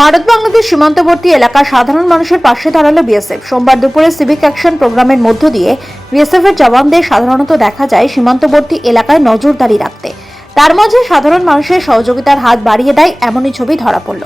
ভারত বাংলাদেশ সীমান্তবর্তী এলাকার সাধারণ মানুষের পাশে দাঁড়াল বিএসএফ। সোমবার দুপুরে সিভিক অ্যাকশন প্রোগ্রামের মধ্য দিয়ে বিএসএফ এর জওয়ানদের সাধারণত দেখা যায় সীমান্তবর্তী এলাকায় নজরদারি রাখতে। তার মাঝে সাধারণ মানুষের সহযোগিতার হাত বাড়িয়ে দেয় এমনই ছবি ধরা পড়ল।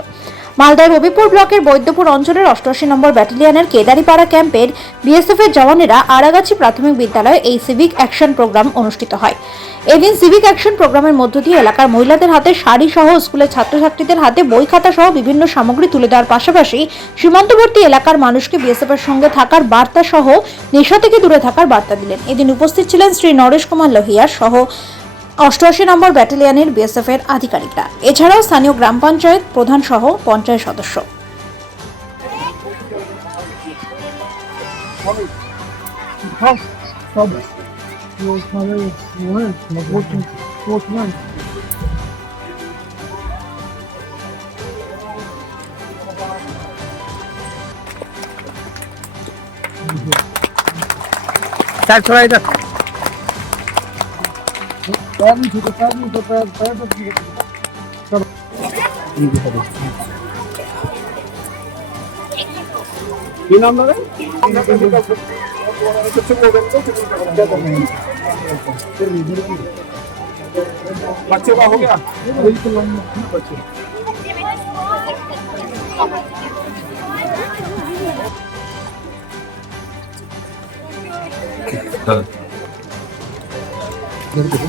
মালদার রবিপুর ব্লকের বৈদ্যপুর অঞ্চলের অষ্টআশি নম্বর ব্যাটালিয়নের কেদারিপাড়া ক্যাম্পের বিএসএফ এর জওয়ানেরা আরাগাছি প্রাথমিক বিদ্যালয়ে এই সিভিক অ্যাকশন প্রোগ্রাম অনুষ্ঠিত হয়। এদিন সিভিক অ্যাকশন প্রোগ্রামের মধ্য দিয়ে এলাকার মহিলাদের হাতে শাড়ি সহ স্কুলের ছাত্রছাত্রীদের হাতে বই খাতা সহ বিভিন্ন সামগ্রী তুলে দেওয়ার পাশাপাশি সীমান্তবর্তী এলাকার মানুষকে বিএসএফ এর সঙ্গে থাকার বার্তা সহ নেশা থেকে দূরে থাকার বার্তা দিলেন। এদিন উপস্থিত ছিলেন শ্রী নরেশ কুমার লোহিয়া সহ অষ্টআশি নম্বর ব্যাটালিয়নের বিএসএফ এর আধিকারিকরা। এছাড়াও স্থানীয় গ্রাম পঞ্চায়েত প্রধান সহ পঞ্চায়েত সদস্য। Sen şurayı da. Ben mi tutup, ben mi tutup, ben mi tutup. Tamam. İyi bir kadar. İnanmadın? İnanmadın. 원하는 그 친구들도 지금 내가 먼저 보면 맞지 봐 호기야 맞지 그렇게 돼?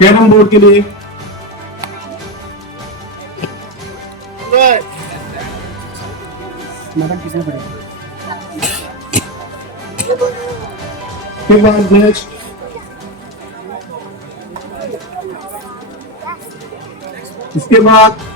Carrom board के लिए के बाद इसके बाद